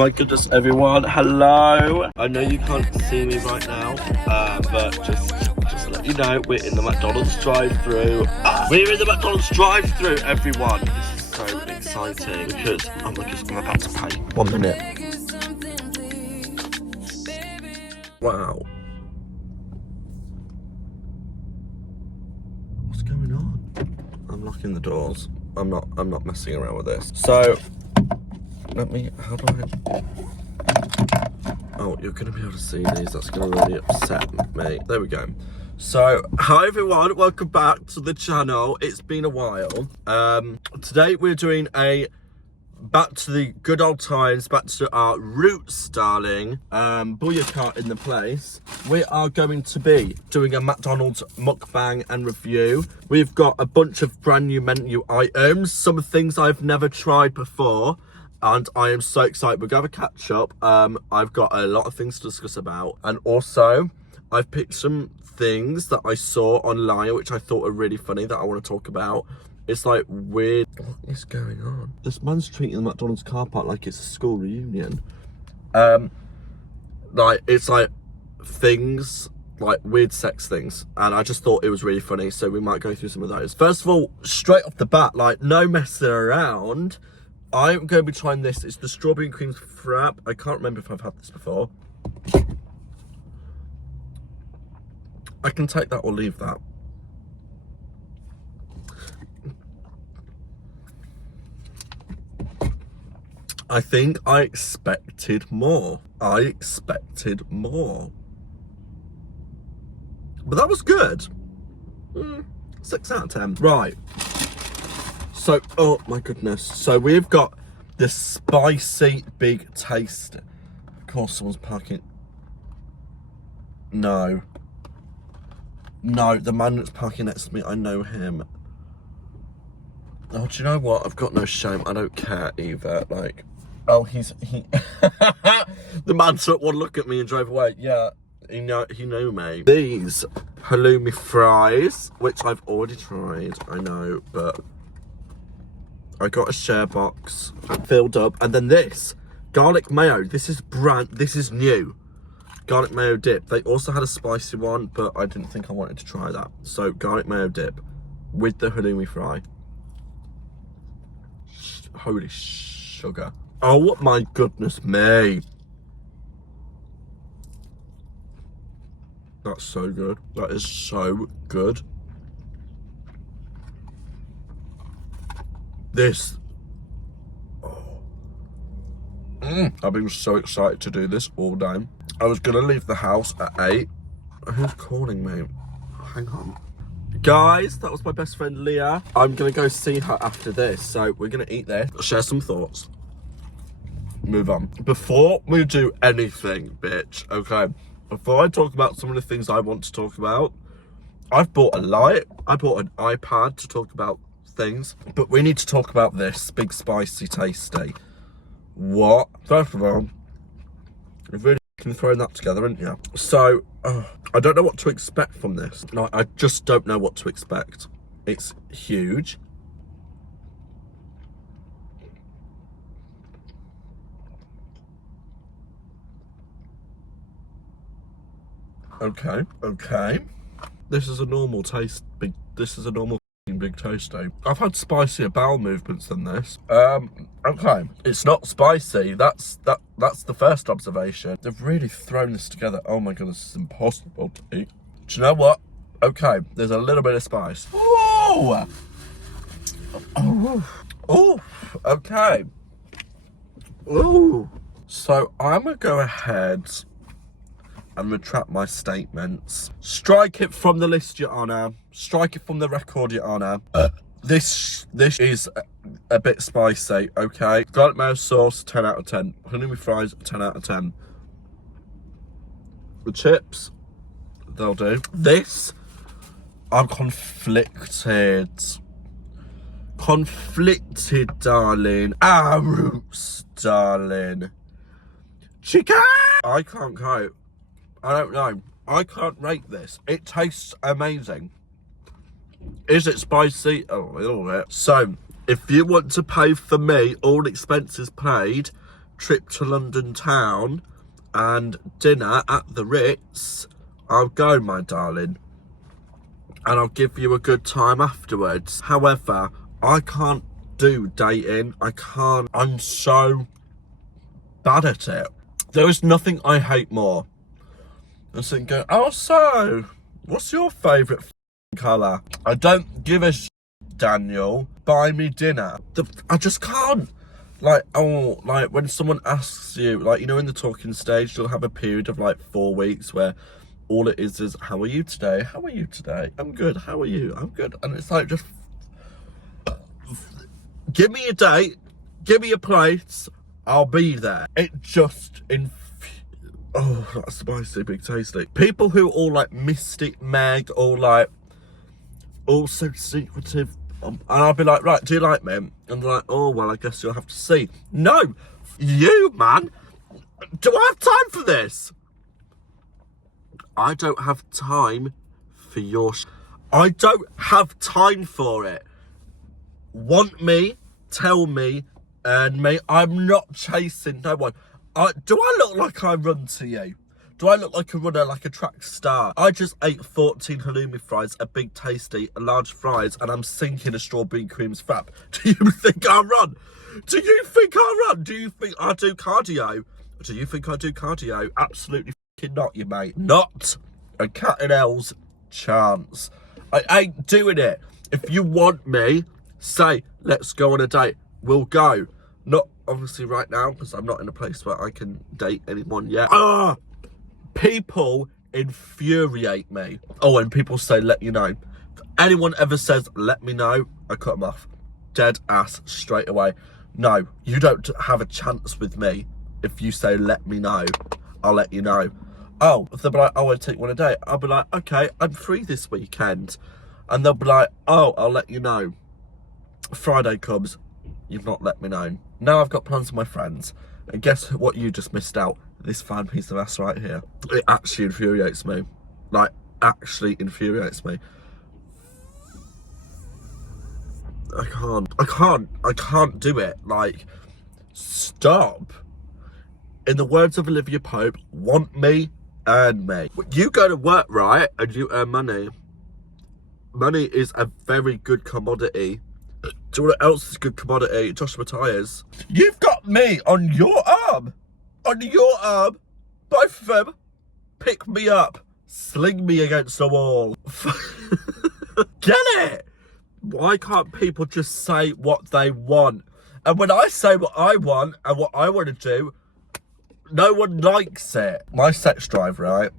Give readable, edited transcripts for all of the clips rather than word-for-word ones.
My goodness, everyone, hello. I know you can't see me right now, but just to let you know, we're in the McDonald's drive-thru. We're in the McDonald's drive-thru, everyone. This is so exciting because I'm about to pay. 1 minute. Wow. What's going on? I'm locking the doors. I'm not messing around with this. So, how do I... Oh, you're going to be able to see these. That's going to really upset me. There we go. So, hi everyone. Welcome back to the channel. It's been a while. Today we're doing a back to the good old times, back to our roots, darling. Booyaka in the place. We are going to be doing a McDonald's mukbang and review. We've got a bunch of brand new menu items. Some things I've never tried before. And I am so excited. We're going to have a catch up. I've got a lot of things to discuss about. And also, I've picked some things that I saw online, which I thought were really funny that I want to talk about. It's like weird. What is going on? This man's treating the McDonald's car park like it's a school reunion. Like, it's like things, like weird sex things. And I just thought it was really funny. So we might go through some of those. First of all, straight off the bat, like no messing around. I'm going to be trying this. It's the strawberry and cream frap. I can't remember if I've had this before. I can take that or leave that. I think I expected more. But that was good. 6 out of 10. Right. So, oh my goodness. So we've got the spicy big taste. Of course someone's parking. No, the man that's parking next to me, I know him. Oh, do you know what? I've got no shame. I don't care either. Like, oh, he the man took one look at me and drove away. Yeah, he knew me. These halloumi fries, which I've already tried, I know, but I got a share box filled up. And then this garlic mayo, this is new. Garlic mayo dip. They also had a spicy one, but I didn't think I wanted to try that. So garlic mayo dip with the halloumi fry. Holy sugar. Oh my goodness me. That's so good. That is so good. This, I've been so excited to do this all day. I was gonna leave the house at 8. Who's calling me? Hang on. Guys, that was my best friend Leah. I'm gonna go see her after this. So we're gonna eat this, share some thoughts, move on. Before we do anything, bitch, okay, before I talk about some of the things I want to talk about, I've bought a light, I bought an iPad to talk about things, but we need to talk about this big spicy tasty. What? First of all, you've really thrown that together, haven't you? So I don't know what to expect from this. No, I just don't know what to expect. It's huge. Okay. This is a normal taste. This is a normal big tasty. I've had spicier bowel movements than this. Okay, it's not spicy. That's the first observation. They've really thrown this together. Oh my goodness, it's impossible to eat. Do you know what? Okay, there's a little bit of spice. Oh, okay. Ooh. So I'm gonna go ahead and retract my statements. Strike it from the list, Your Honour. Strike it from the record, Your Honour. This is a bit spicy, okay? Garlic mayo sauce, 10 out of 10. Halloumi fries, 10 out of 10. The chips, they'll do. This, I'm conflicted. Conflicted, darling. Our roots, darling. Chicken! I can't cope. I don't know. I can't rate this. It tastes amazing. Is it spicy? Oh, a little bit. So, if you want to pay for me, all expenses paid, trip to London town and dinner at the Ritz, I'll go, my darling. And I'll give you a good time afterwards. However, I can't do dating. I can't. I'm so bad at it. There is nothing I hate more than sitting going, oh, so, what's your favourite colour? I don't give a Daniel. Buy me dinner. I just can't. Like, oh, like when someone asks you, like, you know, in the talking stage, you'll have a period of like 4 weeks where all it is, how are you today? How are you today? I'm good. How are you? I'm good. And it's like, just give me a date, give me a place, I'll be there. It just, oh, that's spicy, big tasty. People who are all like Mystic Meg, all like, all so secretive. And I'll be like, right, do you like me? And they're like, oh, well, I guess you'll have to see. No, you, man. Do I have time for this? I don't have time for your I don't have time for it. Want me, tell me, earn me. I'm not chasing no one. Do I look like I run to you? Do I look like a runner, like a track star? I just ate 14 halloumi fries, a big tasty, a large fries, and I'm sinking a strawberry creams frap. Do you think I run? Do you think I run? Do you think I do cardio? Do you think I do cardio? Absolutely fucking not, you mate. Not a cat and L's chance. I ain't doing it. If you want me, say, let's go on a date. We'll go. Not obviously right now, because I'm not in a place where I can date anyone yet. People infuriate me. Oh, and people say, let you know. If anyone ever says, let me know, I cut them off. Dead ass, straight away. No, you don't have a chance with me. If you say, let me know, I'll let you know. Oh, if they'll be like, oh, I'll take one a day. I'll be like, okay, I'm free this weekend. And they'll be like, oh, I'll let you know. Friday comes, you've not let me know. Now I've got plans with my friends. And guess what you just missed out? This fine piece of ass right here. It actually infuriates me. Like, actually infuriates me. I can't do it. Like, stop. In the words of Olivia Pope, want me, earn me. You go to work, right, and you earn money. Money is a very good commodity. Do you know what else is a good commodity? Joshua Tyres. You've got me on your arm. On your arm. Both of them. Pick me up. Sling me against the wall. Get it? Why can't people just say what they want? And when I say what I want and what I want to do, no one likes it. My sex drive, right,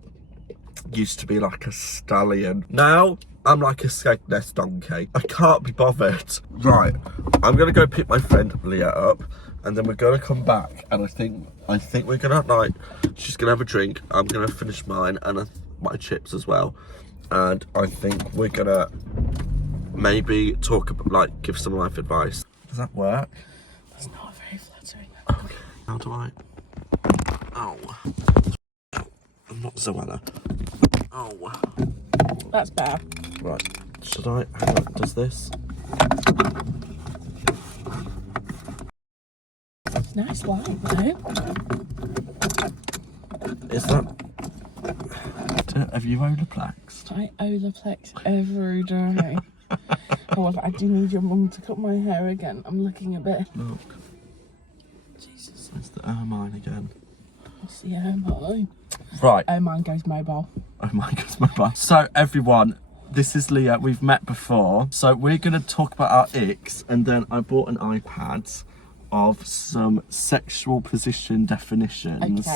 used to be like a stallion. Now, I'm like a Skegness donkey. I can't be bothered. Right, I'm going to go pick my friend Leah up, and then we're going to come back, and I think we're going to, like, she's going to have a drink. I'm going to finish mine, and my chips as well. And I think we're going to maybe talk about, like, give some life advice. Does that work? That's not very flattering. Okay, how do I... Oh. I'm not Zoella. Oh. That's better. Right. Should I? Hang on. Does this? Nice light, though. Is that? Have you Olaplexed? I Olaplex every day. However, I do need your mum to cut my hair again. I'm looking a bit. Look. Jesus. It's the ermine again. What's the ermine? Right. Ermine goes mobile. Oh my God, my bad. So everyone, this is Leah. We've met before. So we're going to talk about our icks, and then I bought an iPad of some sexual position definitions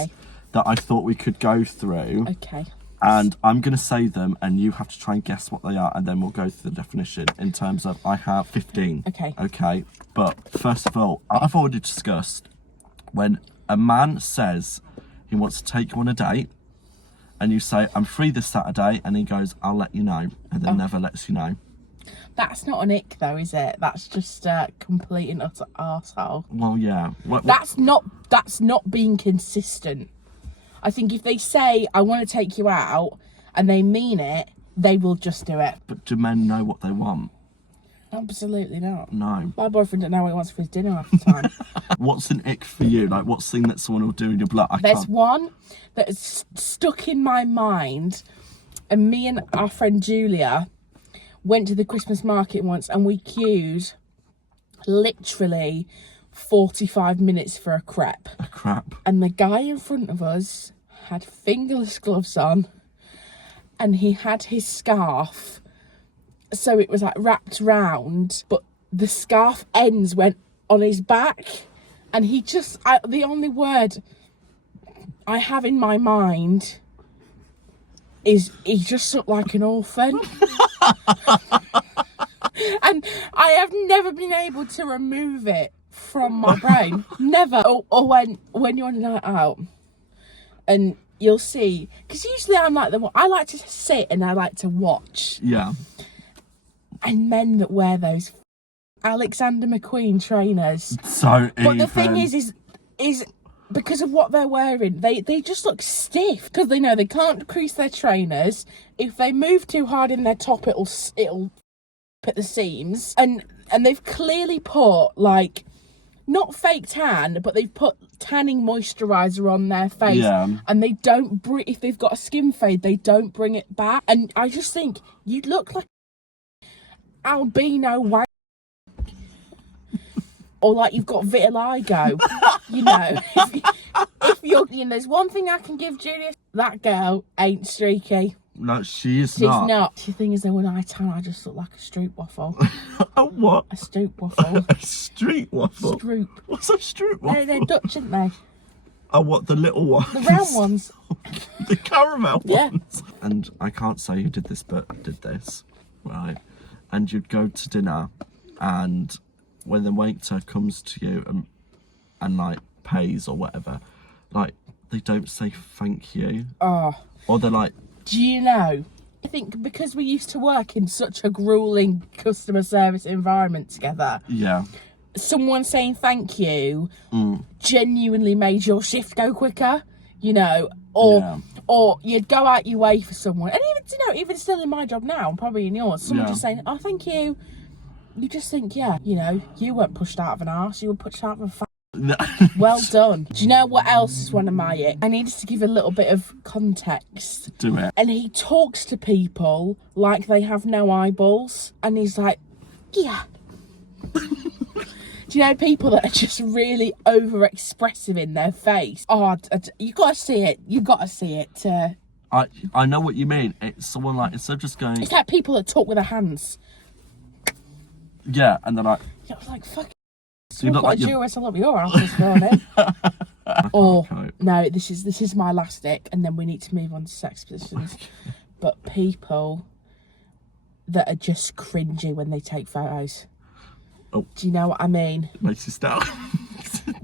that I thought we could go through. Okay. And I'm going to say them, and you have to try and guess what they are, and then we'll go through the definition in terms of, I have 15. Okay. Okay. But first of all, I've already discussed when a man says he wants to take you on a date, and you say, I'm free this Saturday, and he goes, I'll let you know, and then never lets you know. That's not an ick though, is it? That's just a complete and utter arsehole. Well, yeah. That's not being consistent. I think if they say, I want to take you out, and they mean it, they will just do it. But do men know what they want? Absolutely not. No. My boyfriend doesn't know what he wants for his dinner half the time. What's an ick for you? Like, what's the thing that someone will do in your blood? There's one that is stuck in my mind, and me and our friend Julia went to the Christmas market once and we queued literally 45 minutes for a crepe. A crepe. And the guy in front of us had fingerless gloves on and he had his scarf. So it was like wrapped round, but the scarf ends went on his back. And he just, the only word I have in my mind is he just looked like an orphan. And I have never been able to remove it from my brain. Never. Or when you're on a night out and you'll see, because usually I'm like I like to sit and I like to watch. Yeah. And men that wear those Alexander McQueen trainers. So But the thing is because of what they're wearing, they just look stiff because they know they can't crease their trainers. If they move too hard in their top, it'll at the seams, and they've clearly put like not fake tan, but they've put tanning moisturizer on their face. Yeah. And they don't if they've got a skin fade, they don't bring it back. And I just think you look like albino white. Or like you've got vitiligo, you know. If you're, there's one thing I can give Julia: that girl ain't streaky. No, she's She's not. The thing is, though, when I tan, I just look like a stroop waffle. A what? A stoop waffle. A street waffle. Stroop. What's a street waffle? They're Dutch, aren't they? Oh, what, the little ones? The round ones. The caramel Yeah. ones. And I can't say who did this, but I did this, right? And you'd go to dinner, and when the waiter comes to you and like pays or whatever, like they don't say thank you. Oh. Or they're like, Do you know? I think because we used to work in such a grueling customer service environment together, yeah, someone saying thank you genuinely made your shift go quicker, you know, or you'd go out your way for someone. And even, even still in my job now, and probably in yours, someone just saying, oh, thank you. You just think, yeah, you weren't pushed out of an arse, you were pushed out of a well done. Do you know what else is one of my icks? I needed to give a little bit of context. Do it. And he talks to people like they have no eyeballs. And he's like, yeah. Do you know people that are just really over-expressive in their face? Oh, you got to see it. You got to see it. I know what you mean. It's someone like, instead of just going... It's like people that talk with their hands. Yeah, and they're like... Yeah, I was like, fuck. So you look like you're all up your ass this morning. Or no, this is my last ick, and then we need to move on to sex positions. But people that are just cringy when they take photos. Oh. Do you know what I mean? Makes you start.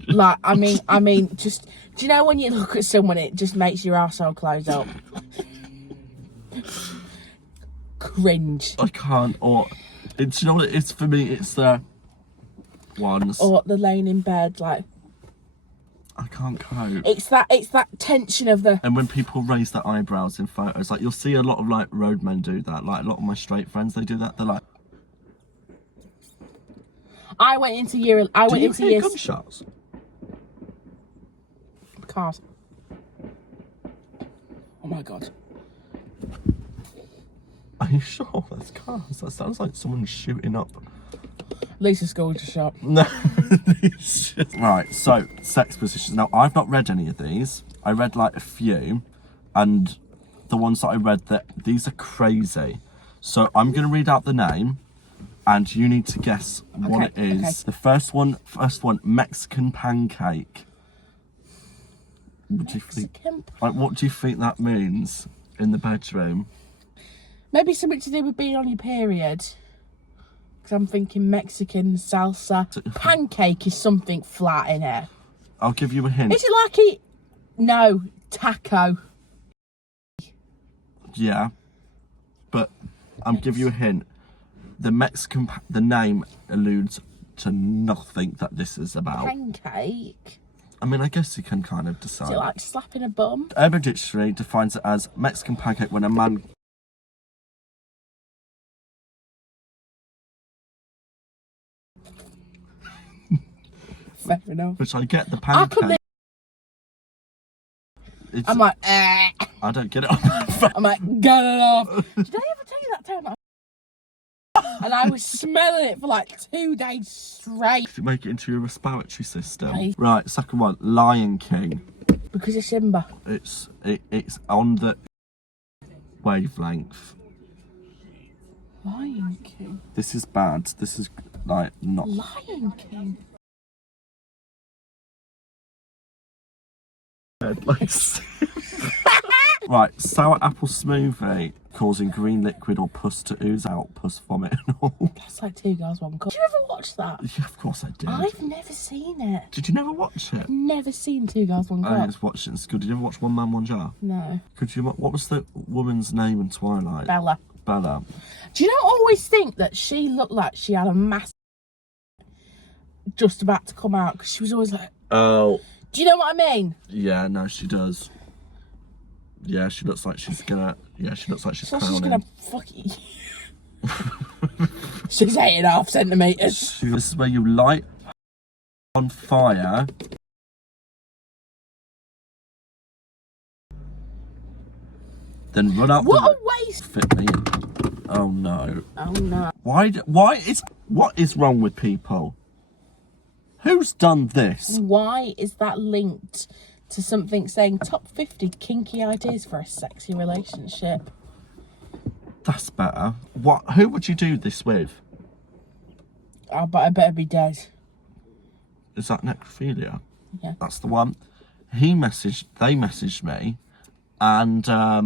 Like, I mean, just, do you know when you look at someone, it just makes your arsehole close up? Cringe. I can't, or it's, you know what it is for me, it's the ones. Or the laying in bed, like, I can't cope. it's that tension of the... And when people raise their eyebrows in photos, like you'll see a lot of like roadmen do that, like a lot of my straight friends, they do that, they're like... I went into years... gunshots? Cars. Oh my God. Are you sure that's cars? That sounds like someone shooting up. Lisa's going to shop. No. Right, so sex positions. Now, I've not read any of these. I read like a few, and the ones that I read, that these are crazy. So I'm going to read out the name, and you need to guess what it is. Okay. The first one, Mexican pancake. What do you think? Like, what do you think that means in the bedroom? Maybe something to do with being on your period. Because I'm thinking Mexican salsa. Pancake is something flat in it. I'll give you a hint. Is it like No, taco. Yeah, but I'll give you a hint. The name alludes to nothing that this is about. Pancake? I mean, I guess you can kind of decide. Is it like slapping a bum? Urban Dictionary defines it as Mexican pancake when a man Fair enough. Which I get the I couldn't. pancake. I'm like, I don't get it. I'm like, get it off. Did I ever tell you that time? And I was smelling it for like 2 days straight. If you make it into your respiratory system. Right. Right, second one, Lion King. Because of Simba. It's on the wavelength. Lion King. This is bad. This is like not. Lion King. Right, sour apple smoothie causing green liquid or pus to ooze out, pus, vomit and all. That's like 2 Girls, 1 Cup. Did you ever watch that? Yeah, of course I did. I've never seen it. Did you never watch it? Never seen 2 Girls, 1 I Cup. just watched it in school. Did you ever watch One Man, One Jar? No. What was the woman's name in Twilight? Bella. Bella. Do you not always think that she looked like she had a massive just about to come out? Because she was always like... Oh. Do you know what I mean? Yeah, no, she does. Yeah, she looks like she's gonna... Yeah, she looks like she's crowning. She's gonna fucking... She's 8.5 centimetres. This is where you light on fire. Then run up. What a waste! Fit me in. Oh no. Oh no. What is wrong with people? Who's done this? Why is that linked to something saying top 50 kinky ideas for a sexy relationship? That's better. Who would you do this with? Oh, but I better be dead. Is that necrophilia? Yeah. That's the one. They messaged me, and I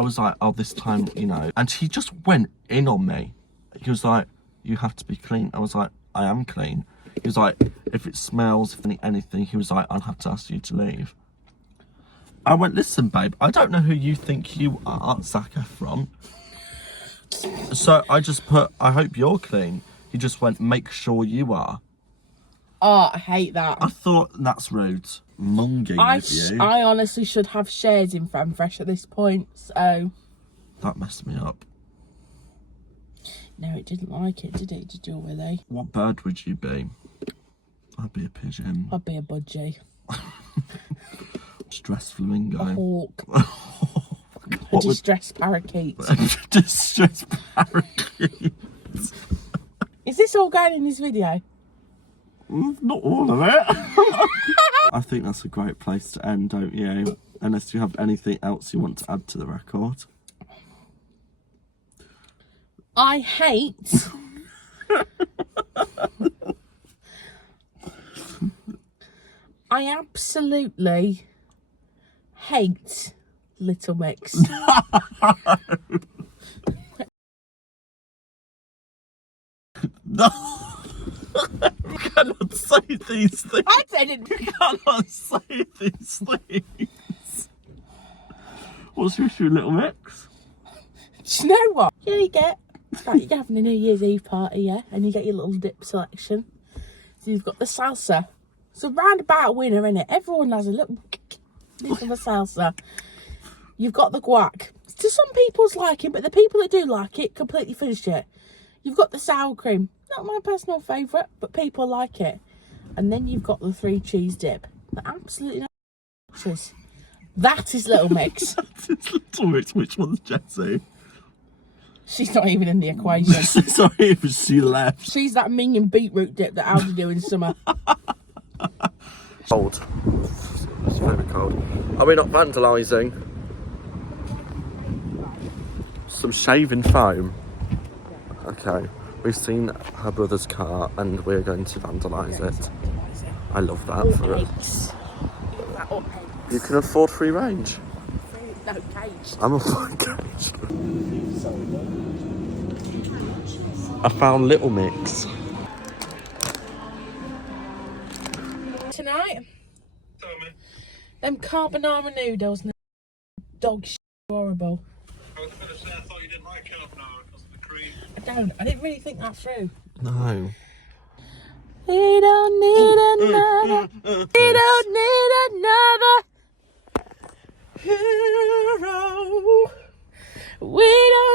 was like, oh, this time, you know. And he just went in on me. He was like, you have to be clean. I was like, I am clean. He was like, if it smells, if anything, he was like, I'll have to ask you to leave. I went, listen, babe, I don't know who you think you are, Zac Efron. So I just put, I hope you're clean. He just went, make sure you are. Oh, I hate that. I thought, that's rude. Munging with you. I honestly should have shares in Femme Fresh at this point, so... That messed me up. No, it didn't like it, did it? Did you, Willie? What bird would you be? I'd be a pigeon. I'd be a budgie. Distressed flamingo. A hawk. A distressed parakeet. Distressed parakeet. Is this all going in this video? Not all of it. I think that's a great place to end, don't you? Unless you have anything else you want to add to the record. I hate... I absolutely hate Little Mix. No. You cannot say these things. I said it. You cannot say these things. What's your issue, Little Mix? Do you know what? Yeah, you get... It's like you're having a New Year's Eve party, yeah? And you get your little dip selection. So you've got the salsa. It's a roundabout winner, innit? Everyone has a little bit of a salsa. You've got the guac. To some people's liking, but the people that do like it completely finish it. You've got the sour cream. Not my personal favourite, but people like it. And then you've got the 3 cheese dip. That absolutely no. That is Little Mix. That is Little Mix. Which one's Jessie? She's not even in the equation. Sorry if she left. She's that minging beetroot dip that Aldi do in summer. Cold. It's very cold. Are we not vandalising? Some shaving foam. Okay. We've seen her brother's car and we're going to vandalise it. I love that for us. You can afford free range. No, cage. I'm a cage. I found Little Mix. Tonight, them carbonara noodles and dog shit horrible. I was going to say, I thought you didn't like carbonara because of the cream. I didn't really think that through. No. We don't need another. We don't need another hero. We don't